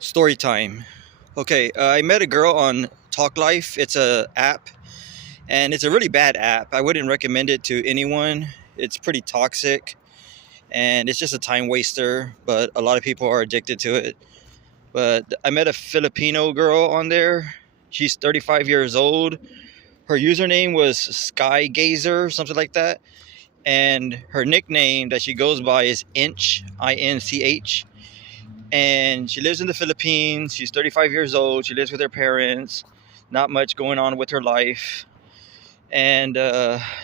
Story time. Okay, I met a girl on Talk Life. It's a app, and it's a really bad app. I wouldn't recommend it to anyone. It's pretty toxic, and it's just a time waster. But a lot of people are addicted to it. But I met a Filipino girl on there. She's 35 years old. Her username was Sky Gazer, something like that, and her nickname that she goes by is Inch, INCH. And she lives in the Philippines. She's 35 years old. She lives with her parents. Not much going on with her life. And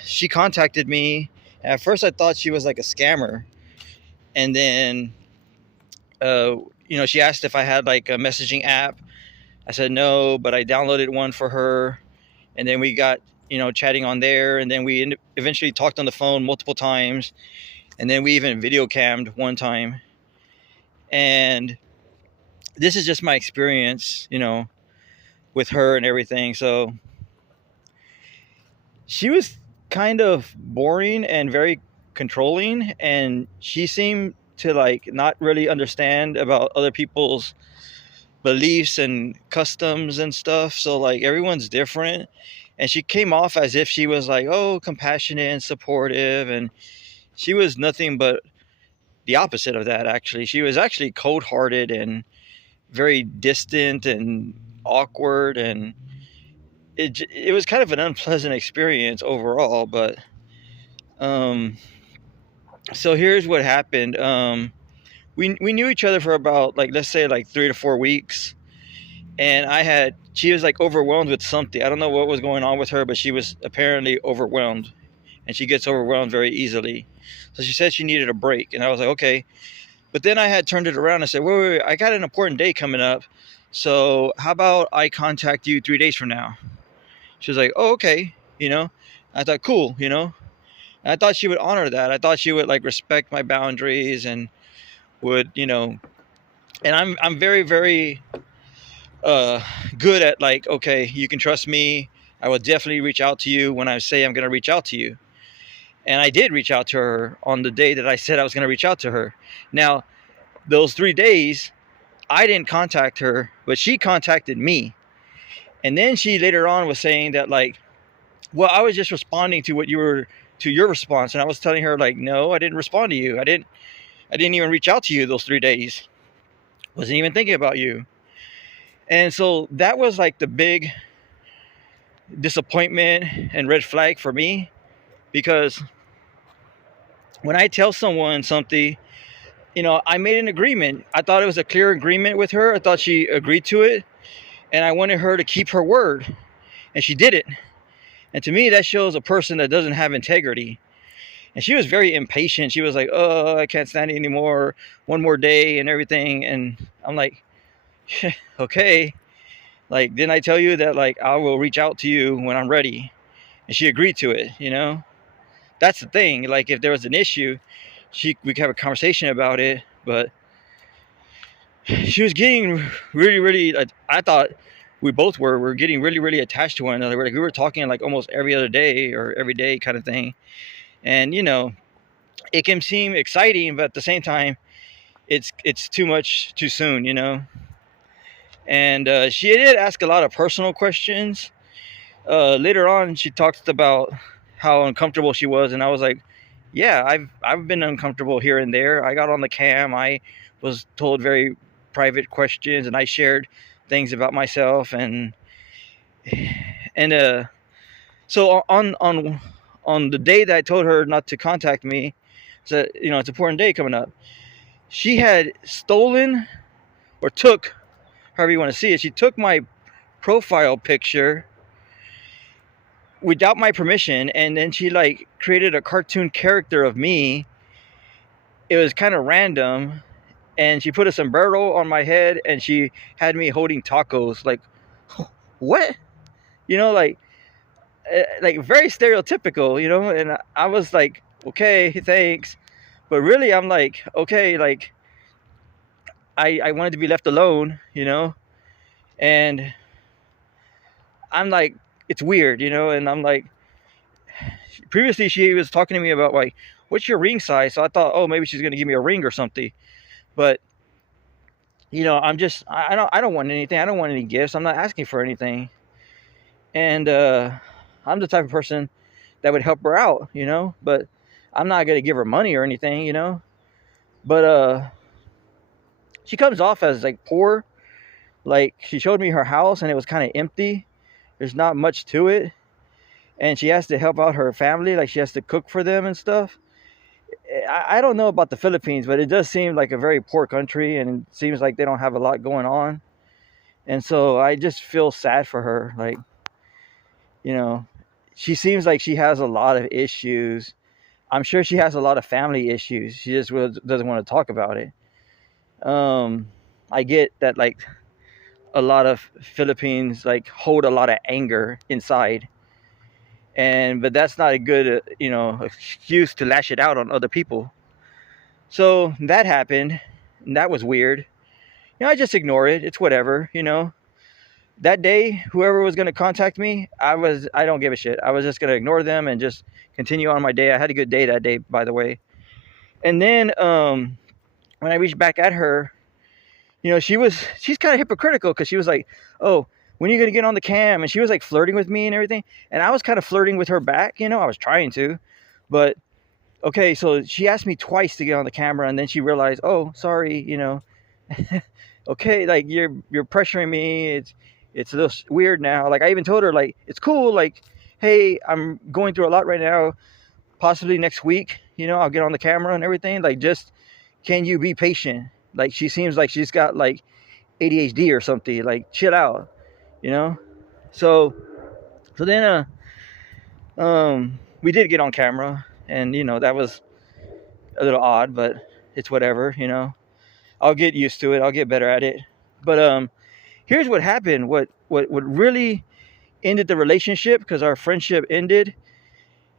she contacted me. At first, I thought she was like a scammer. And then, uh, she asked if I had like a messaging app. I said no, but I downloaded one for her. And then we got, chatting on there. And then we eventually talked on the phone multiple times. And then we even video cammed one time. And this is just my experience, with her and everything. So she was kind of boring and very controlling, and she seemed to like not really understand about other people's beliefs and customs and stuff. So like everyone's different, and she came off as if she was like, oh, compassionate and supportive, and she was nothing but the opposite of that. Actually, she was actually cold-hearted and very distant and awkward, and it was kind of an unpleasant experience overall. But um so here's what happened. We knew each other for about, like, let's say like 3 to 4 weeks, and she was like overwhelmed with something. I don't know what was going on with her, but she was apparently overwhelmed, and she gets overwhelmed very easily. So she said she needed a break, and I was like, okay. But then I had turned it around and said, wait, I got an important day coming up, so how about I contact you 3 days from now? She was like, oh, okay. I thought, cool. And I thought she would honor that. I thought she would like respect my boundaries and would, and I'm very, very uh good at, like, okay, you can trust me. I will definitely reach out to you when I say I'm going to reach out to you. And I did reach out to her on the day that I said I was going to reach out to her. Now, those 3 days, I didn't contact her, but she contacted me. And then she later on was saying that, like, well, I was just responding to your response. And I was telling her, like, no, I didn't respond to you. I didn't even reach out to you those 3 days. Wasn't even thinking about you. And so that was like the big disappointment and red flag for me, because when I tell someone something, I made an agreement. I thought it was a clear agreement with her. I thought she agreed to it, and I wanted her to keep her word, and she did it. And to me, that shows a person that doesn't have integrity. And she was very impatient. She was like, oh, I can't stand it anymore. One more day and everything. And I'm like, okay. Like, didn't I tell you that, like, I will reach out to you when I'm ready? And she agreed to it. That's the thing. Like, if there was an issue, we could have a conversation about it. But she was getting really, really, I thought we both were getting really, really attached to one another. We were talking like almost every other day or every day kind of thing. And, it can seem exciting, but at the same time, it's too much too soon. And she did ask a lot of personal questions. Later on, she talked about how uncomfortable she was, and I was like, yeah, I've been uncomfortable here and there. I got on the cam. I was told very private questions, and I shared things about myself, and so on the day that I told her not to contact me, so it's an important day coming up. She had stolen, or took, however you want to see it. She took my profile picture without my permission, and then she like created a cartoon character of me. It was kind of random, and she put a sombrero on my head, and she had me holding tacos. Like, what? Like, very stereotypical. And I was like, okay, thanks. But really, I'm like, okay, like, I wanted to be left alone. And I'm like, it's weird. And I'm like, previously she was talking to me about, like, what's your ring size? So I thought, oh, maybe she's going to give me a ring or something. But, I don't want anything. I don't want any gifts. I'm not asking for anything. And I'm the type of person that would help her out, but I'm not going to give her money or anything. But she comes off as like poor. Like, she showed me her house and it was kind of empty. There's not much to it. And she has to help out her family. Like, she has to cook for them and stuff. I don't know about the Philippines, but it does seem like a very poor country, and it seems like they don't have a lot going on. And so I just feel sad for her. Like, you know, she seems like she has a lot of issues. I'm sure she has a lot of family issues. She just doesn't want to talk about it. I get that, like, a lot of Philippines like hold a lot of anger inside, but that's not a good excuse to lash it out on other people. So that happened, and that was weird. I just ignore it. It's whatever. That day, whoever was going to contact me, I don't give a shit. I was just going to ignore them and just continue on my day. I had a good day that day, by the way. And then when I reached back at her, she's kind of hypocritical, because she was like, "Oh, when are you going to get on the cam?" And she was like flirting with me and everything. And I was kind of flirting with her back. I was trying to. But okay, so she asked me twice to get on the camera, and then she realized, "Oh, sorry, okay, like, you're pressuring me. It's a little weird now." Like, I even told her, like, it's cool, like, "Hey, I'm going through a lot right now. Possibly next week, I'll get on the camera and everything. Like, just, can you be patient?" Like, she seems like she's got like ADHD or something. Like, chill out, you know. So then we did get on camera, and that was a little odd, but it's whatever. I'll get used to it. I'll get better at it. But here's what happened. What really ended the relationship, because our friendship ended.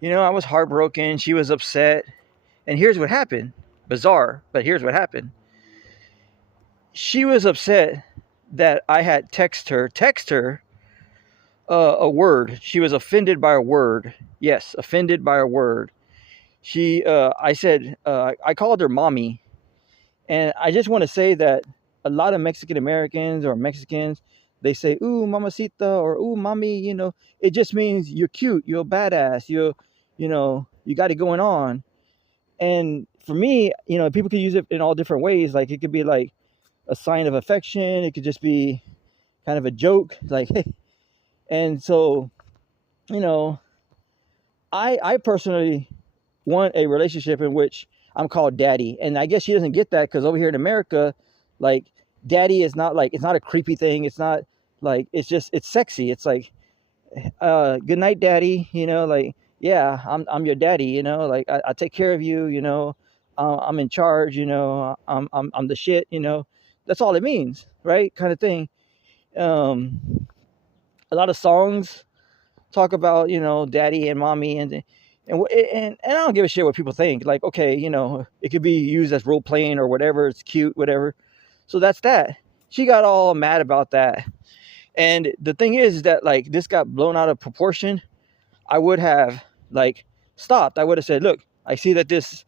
I was heartbroken. She was upset. And here's what happened. Bizarre, but here's what happened. She was upset that I had text her a word. She was offended by a word. Yes, offended by a word. I called her mommy. And I just want to say that a lot of Mexican Americans or Mexicans, they say, "Ooh, mamacita," or "Ooh, mommy," it just means you're cute, you're a badass, you got it going on. And for me, people can use it in all different ways. Like, it could be like a sign of affection. It could just be kind of a joke, like, hey. And so, I personally want a relationship in which I'm called daddy. And I guess she doesn't get that, because over here in America, like, daddy is not like, it's not a creepy thing. It's not like, it's sexy. It's like, good night, daddy. Like, yeah, I'm your daddy. Like, I take care of you. I'm in charge. I'm the shit. That's all it means, right? Kind of thing. A lot of songs talk about daddy and mommy, and I don't give a shit what people think. Like, okay, it could be used as role playing or whatever. It's cute, whatever. So that's that. She got all mad about that. And the thing is that, like, this got blown out of proportion. I would have, like, stopped. I would have said, "Look, I see that this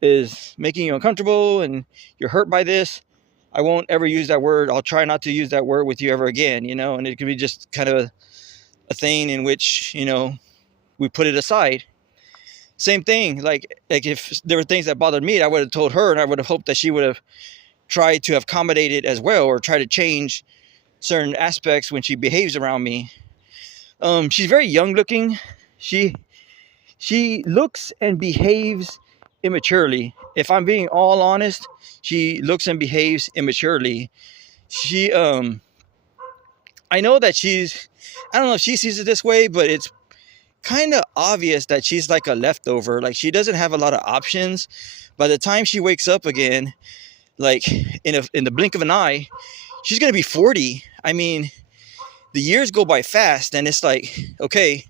is making you uncomfortable and you're hurt by this. I won't ever use that word. I'll try not to use that word with you ever again," and it could be just kind of a thing in which, we put it aside. Same thing, like if there were things that bothered me, I would have told her, and I would have hoped that she would have tried to accommodate it as well, or try to change certain aspects when she behaves around me. She's very young looking. She looks and behaves immaturely. If I'm being all honest, she looks and behaves immaturely. I know that I don't know if she sees it this way, but it's kind of obvious that she's like a leftover. Like, she doesn't have a lot of options. By the time she wakes up again, like, in the blink of an eye, she's going to be 40. I mean, the years go by fast, and it's like, okay,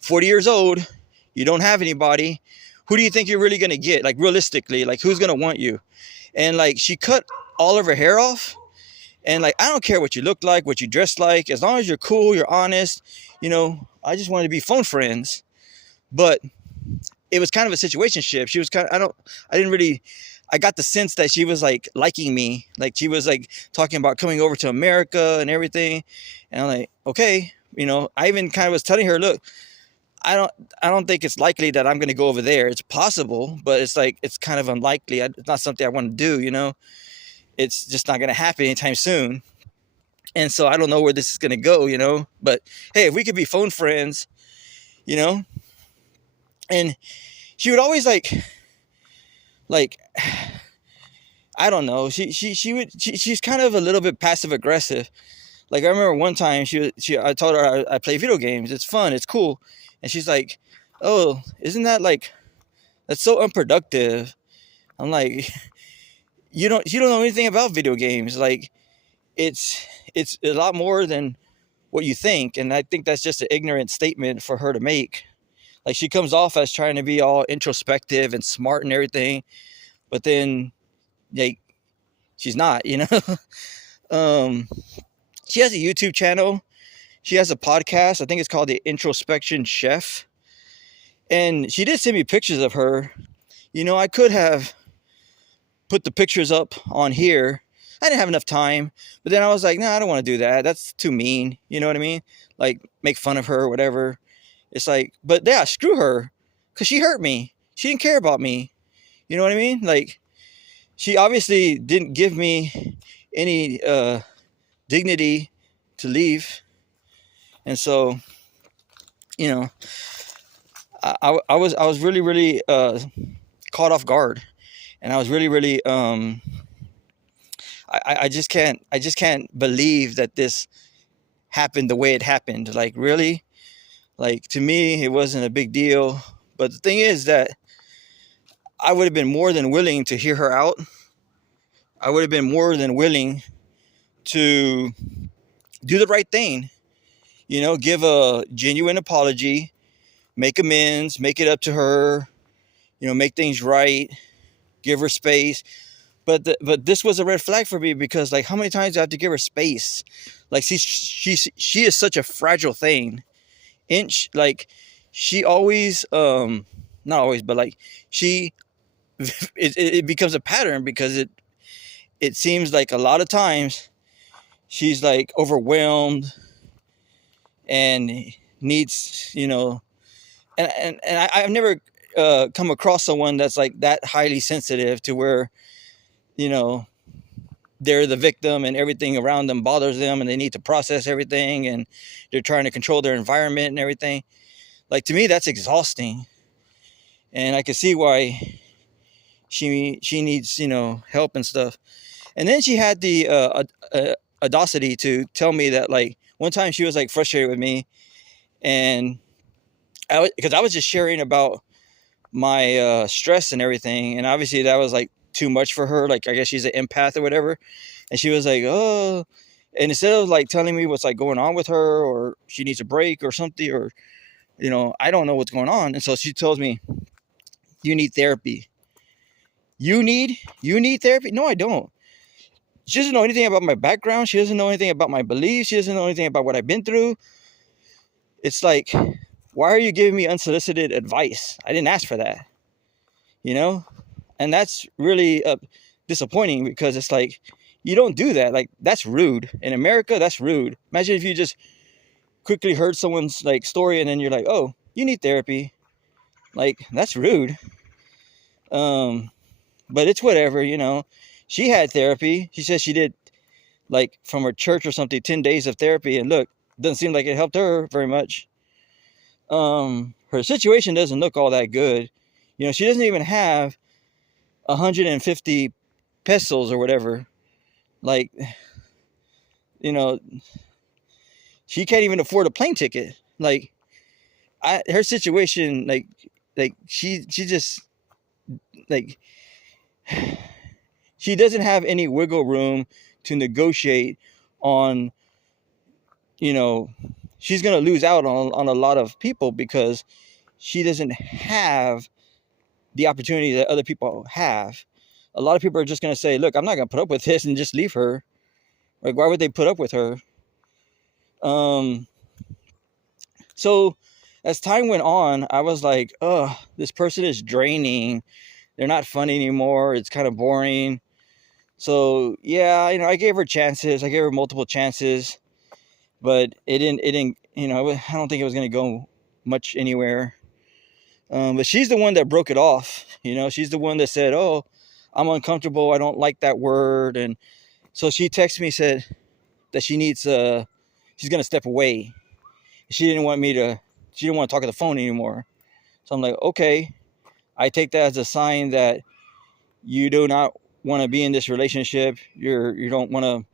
40 years old, you don't have anybody. Who do you think you're really going to get? Like, realistically, like, who's going to want you? And, like, she cut all of her hair off. And, like, I don't care what you look like, what you dress like, as long as you're cool, you're honest, I just wanted to be phone friends. But it was kind of a situationship. She was kind of, I got the sense that she was like liking me, like she was like talking about coming over to America and everything, and I'm like, okay, I even kind of was telling her, look, I don't I don't think it's likely that I'm going to go over there. It's possible, but it's like it's kind of unlikely. It's not something I want to do. It's just not going to happen anytime soon. And so I don't know where this is going to go. But hey, if we could be phone friends, you know, and she would always like I don't know. She's kind of a little bit passive aggressive. Like I remember one time I told her I play video games. It's fun. It's cool. And she's like, "Oh, isn't that like that's so unproductive?" I'm like, you don't know anything about video games. Like it's a lot more than what you think. And I think that's just an ignorant statement for her to make. Like she comes off as trying to be all introspective and smart and everything, but then like she's not. um she has a YouTube channel. She has a podcast. I think it's called the Introspection Chef. And she did send me pictures of her. I could have put the pictures up on here. I didn't have enough time. But then I was like, no, I don't want to do that. That's too mean. You know what I mean? Like, make fun of her or whatever. It's like, but yeah, screw her. Because she hurt me. She didn't care about me. You know what I mean? Like, she obviously didn't give me any dignity to leave. And so, you know, I was really, really caught off guard. And I was really, really, I just can't believe that this happened the way it happened. Like, really? Like, to me, it wasn't a big deal. But the thing is that I would have been more than willing to hear her out. I would have been more than willing to do the right thing. Give a genuine apology, make amends, make it up to her, make things right, give her space. But this was a red flag for me because, like, how many times do I have to give her space? Like, she is such a fragile thing. She always, not always, but like it becomes a pattern because it seems like a lot of times she's like overwhelmed and needs, and I've never come across someone that's like that highly sensitive to where, they're the victim and everything around them bothers them and they need to process everything and they're trying to control their environment and everything. Like, to me, that's exhausting. And I can see why she needs, help and stuff. And then she had the audacity to tell me that, like, one time she was like frustrated with me, and because I was just sharing about my stress and everything, and obviously that was like too much for her. Like, I guess she's an empath or whatever. And she was like, oh, and instead of like telling me what's like going on with her or she needs a break or something, or I don't know what's going on. And so she tells me, you need therapy. You need therapy? No, I don't. She doesn't know anything about my background. She doesn't know anything about my beliefs. She doesn't know anything about what I've been through. It's like, why are you giving me unsolicited advice? I didn't ask for that. And that's really disappointing because it's like, you don't do that. Like, that's rude. In America, that's rude. Imagine if you just quickly heard someone's like story and then you're like, oh, you need therapy. Like, that's rude. But it's whatever, She had therapy. She said she did, like, from her church or something, 10 days of therapy. And look, doesn't seem like it helped her very much. Her situation doesn't look all that good. She doesn't even have 150 pesos or whatever. Like, she can't even afford a plane ticket. Like, her situation, like she just, like, she doesn't have any wiggle room to negotiate on, she's going to lose out on a lot of people because she doesn't have the opportunity that other people have. A lot of people are just going to say, look, I'm not going to put up with this and just leave her. Like, why would they put up with her? So as time went on, I was like, oh, this person is draining. they're not fun anymore. It's kind of boring. So yeah, I gave her chances. I gave her multiple chances, but it didn't. I don't think it was gonna go much anywhere. But she's the one that broke it off. She's the one that said, "Oh, I'm uncomfortable. I don't like that word." And so she texted me, said that she's gonna step away. She didn't want me to. She didn't want to talk on the phone anymore. So I'm like, okay. I take that as a sign that you do not want to be in this relationship. You don't want to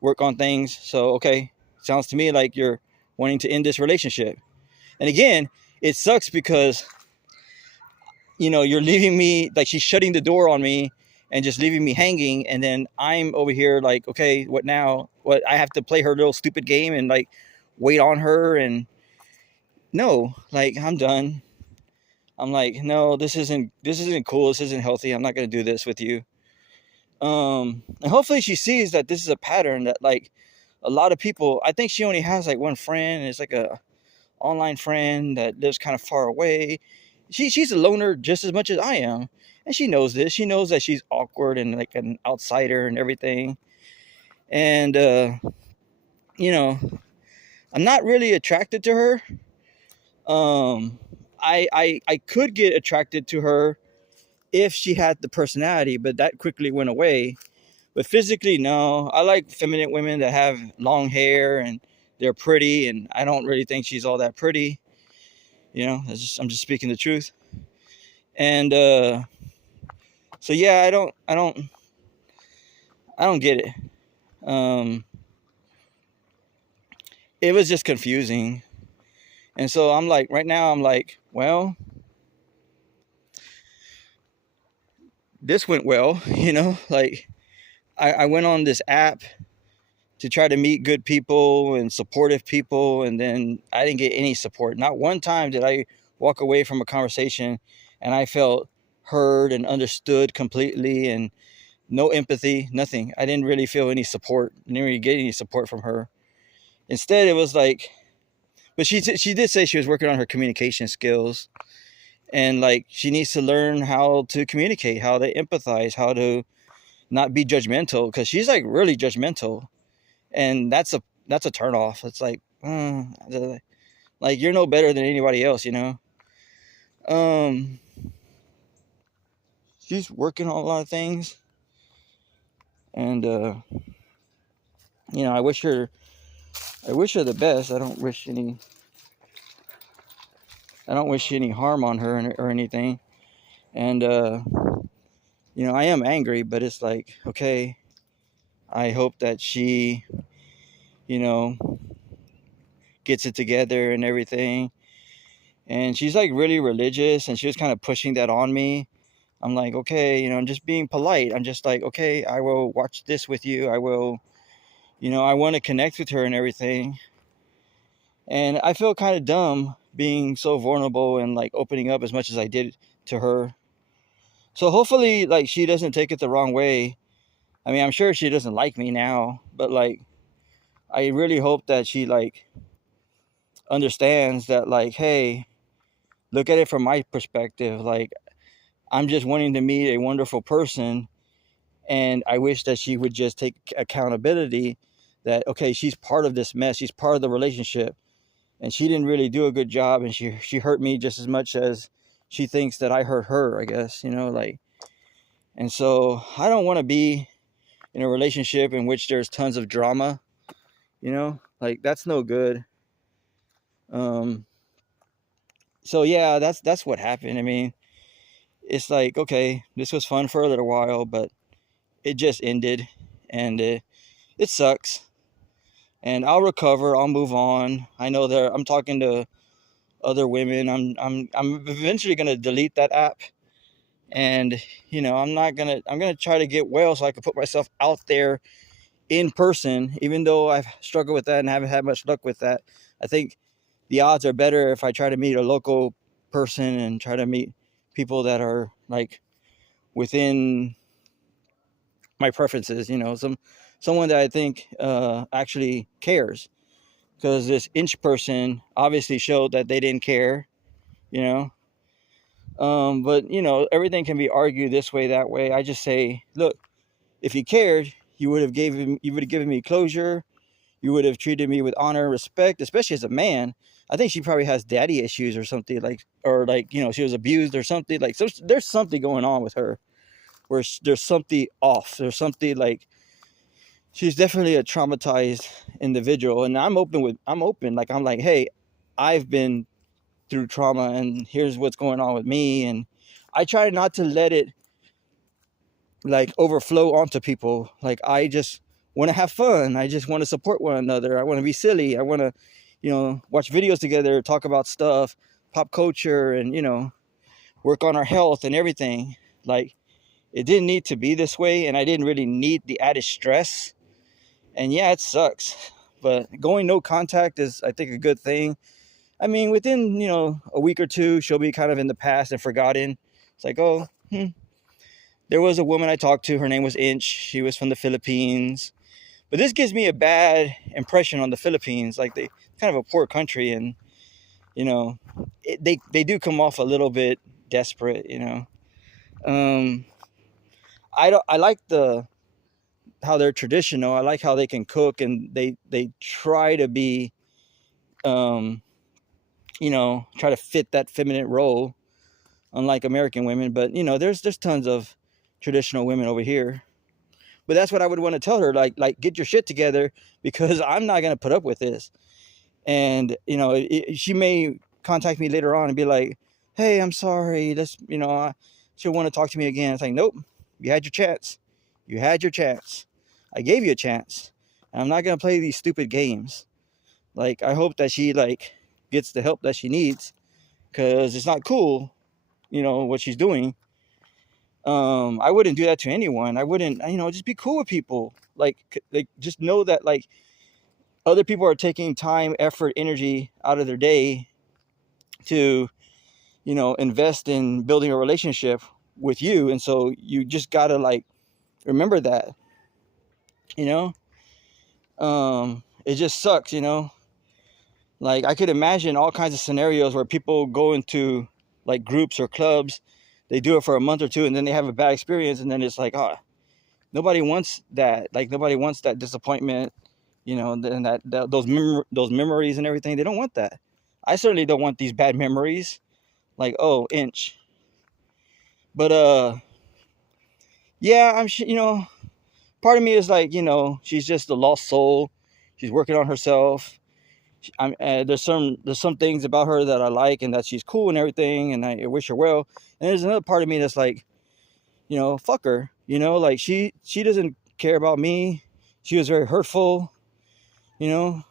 work on things. So okay, sounds to me like you're wanting to end this relationship. And again, it sucks because you're leaving me, like, she's shutting the door on me and just leaving me hanging, and then I'm over here like, okay, what now? What, I have to play her little stupid game and like wait on her? And no, like, I'm done. I'm like, no, this isn't cool. This isn't healthy. I'm not gonna do this with you. And hopefully she sees that this is a pattern that, like, a lot of people. I think she only has like one friend. It's like a online friend that lives kind of far away. She's a loner just as much as I am, and she knows this. She knows that she's awkward and like an outsider and everything. And you know, I'm not really attracted to her. I could get attracted to her if she had the personality, but that quickly went away. But physically, no. I like feminine women that have long hair and they're pretty, and I don't really think she's all that pretty. I'm just speaking the truth. And so yeah, I don't get it. Um, it was just confusing, and so I'm like, right now, I'm like, well, this went well, like I went on this app to try to meet good people and supportive people, and then I didn't get any support. Not one time did I walk away from a conversation and I felt heard and understood completely, and no empathy, nothing. I didn't really feel any support. I didn't really get any support from her. Instead, it was like, but she did say she was working on her communication skills, and like she needs to learn how to communicate, how to empathize, how to not be judgmental, because she's like really judgmental, and that's a turn off. It's like you're no better than anybody else. Um, she's working on a lot of things, and I wish her the best. I don't wish any harm on her or anything. And I am angry, but it's like, okay, I hope that she, you know, gets it together and everything. And she's like really religious, and she was kind of pushing that on me. I'm like, okay, I'm just being polite. I'm just like, okay, I will watch this with you. I will, I want to connect with her and everything. And I feel kind of dumb being so vulnerable and like opening up as much as I did to her. So hopefully, like, she doesn't take it the wrong way. I mean, I'm sure she doesn't like me now, but like, I really hope that she like understands that, like, hey, look at it from my perspective. Like, I'm just wanting to meet a wonderful person, and I wish that she would just take accountability that, okay, she's part of this mess. She's part of the relationship, and she didn't really do a good job, and she hurt me just as much as she thinks that I hurt her, I guess, like. And so I don't want to be in a relationship in which there's tons of drama, like, that's no good. um so yeah, that's what happened. I mean, it's like, okay, this was fun for a little while, but it just ended, and it sucks. And I'll recover, I'll move on. I know that I'm talking to other women. I'm eventually going to delete that app, and I'm going to try to get well so I can put myself out there in person, even though I've struggled with that and haven't had much luck with that. I think the odds are better if I try to meet a local person and try to meet people that are like within my preferences, someone that I think actually cares. Because this inch person obviously showed that they didn't care, you know. But everything can be argued this way, that way. I just say, look, if you cared, you would have given me closure. You would have treated me with honor and respect, especially as a man. I think she probably has daddy issues or something, like, or like, she was abused or something. Like, so there's something going on with her where there's something off. There's something like she's definitely a traumatized individual. And I'm open. Like, I'm like, hey, I've been through trauma and here's what's going on with me. And I try not to let it like overflow onto people. Like, I just want to have fun. I just want to support one another. I want to be silly. I want to, watch videos together, talk about stuff, pop culture, and, work on our health and everything. Like, it didn't need to be this way, and I didn't really need the added stress. And yeah, it sucks. But going no contact is, I think, a good thing. I mean, within, a week or two, she'll be kind of in the past and forgotten. It's like, oh, there was a woman I talked to. Her name was Inch. She was from the Philippines. But this gives me a bad impression on the Philippines. Like, they kind of a poor country, and they do come off a little bit desperate. I like how they're traditional. I like how they can cook, and they try to be try to fit that feminine role, unlike American women. But there's tons of traditional women over here. But that's what I would want to tell her, like get your shit together, because I'm not going to put up with this. And she may contact me later on and be like, hey, I'm sorry, she'll want to talk to me again. It's like, nope, you had your chance. I gave you a chance, and I'm not going to play these stupid games. Like, I hope that she gets the help that she needs, because it's not cool, what she's doing. I wouldn't do that to anyone. I wouldn't, just be cool with people. Like just know that, like, other people are taking time, effort, energy out of their day to, invest in building a relationship with you. And so you just gotta, like, remember that, it just sucks, like, I could imagine all kinds of scenarios where people go into like groups or clubs. They do it for a month or two, and then they have a bad experience, and then it's like, nobody wants that. Like, nobody wants that disappointment, and those memories and everything. They don't want that. I certainly don't want these bad memories. Like, oh, Inch. But yeah, part of me is like, she's just a lost soul. She's working on herself. There's some things about her that I like, and that she's cool and everything, and I wish her well. And there's another part of me that's like, fuck her. Like, she doesn't care about me. She was very hurtful. There's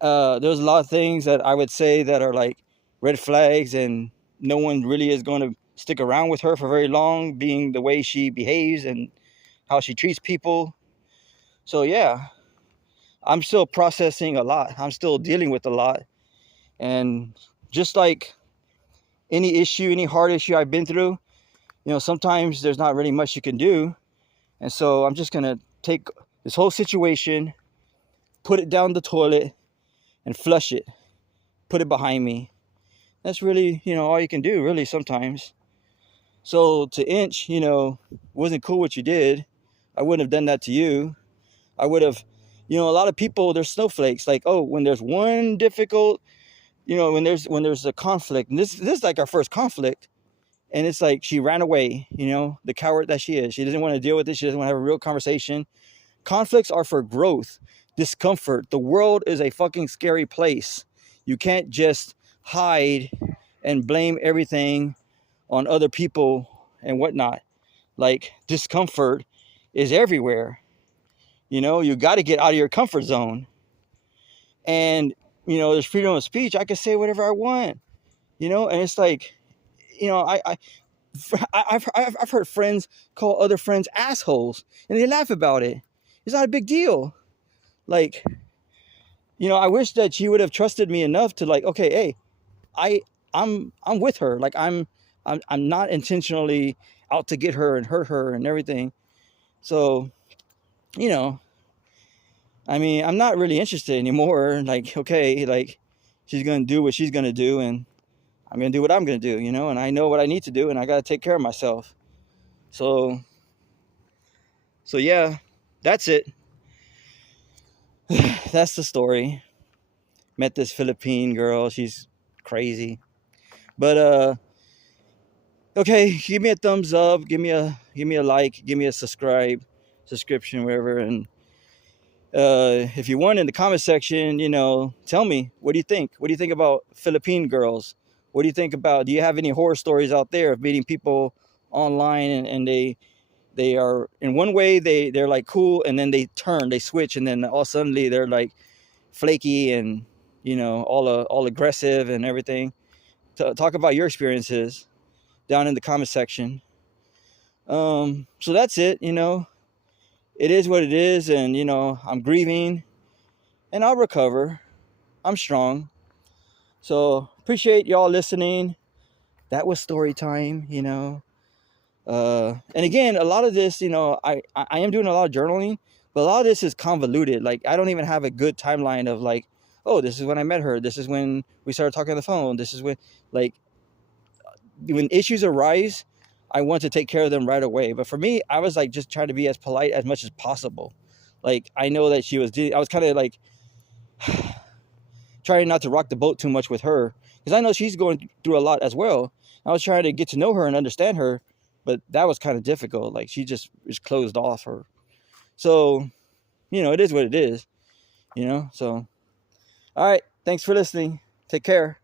a lot of things that I would say that are like red flags, and no one really is going to stick around with her for very long, being the way she behaves and how she treats people. So yeah, I'm still processing a lot. I'm still dealing with a lot. And just like any hard issue I've been through, sometimes there's not really much you can do. And so I'm just going to take this whole situation, put it down the toilet, and flush it. Put it behind me. That's really, all you can do, really, sometimes. So to Inch, wasn't cool what you did. I wouldn't have done that to you. I would have, a lot of people, they're snowflakes. Like, oh, when there's one difficult, when there's a conflict, and this is like our first conflict, and it's like she ran away, the coward that she is. She doesn't want to deal with it. She doesn't want to have a real conversation. Conflicts are for growth, discomfort. The world is a fucking scary place. You can't just hide and blame everything on other people and whatnot. Like, discomfort is everywhere. You got to get out of your comfort zone. And, there's freedom of speech. I can say whatever I want, and it's like, I've heard friends call other friends assholes, and they laugh about it. It's not a big deal. Like, I wish that she would have trusted me enough to, like, okay, hey, I'm with her. Like, I'm not intentionally out to get her and hurt her and everything. So, I'm not really interested anymore. Like, okay, like, she's gonna do what she's gonna do, and I'm gonna do what I'm gonna do, you know, and I know what I need to do, and I gotta take care of myself. So yeah, that's it. That's the story. Met this Philippine girl. She's crazy. But okay, give me a thumbs up, give me a like, give me a subscription, wherever. And if you want, in the comment section, you know, tell me, what do you think? What do you think about Philippine girls? What do you think about? Do you have any horror stories out there of meeting people online, and they are, in one way they're like cool, and then they switch, and then all suddenly they're like flaky, and you know, all aggressive and everything. Talk about your experiences down in the comment section. So that's it. You know, it is what it is, and you know, I'm grieving, and I'll recover. I'm strong. So appreciate y'all listening. That was story time. You know, and again, a lot of this, you know, I am doing a lot of journaling, but a lot of this is convoluted. Like, I don't even have a good timeline of like, oh, this is when I met her. This is when we started talking on the phone. This is when, like, when issues arise, I want to take care of them right away. But for me, I was like just trying to be as polite as much as possible. Like, I know that I was kind of like trying not to rock the boat too much with her, because I know she's going through a lot as well. I was trying to get to know her and understand her, but that was kind of difficult. Like, she just is closed off her. So, you know, it is what it is, you know? So, all right. Thanks for listening. Take care.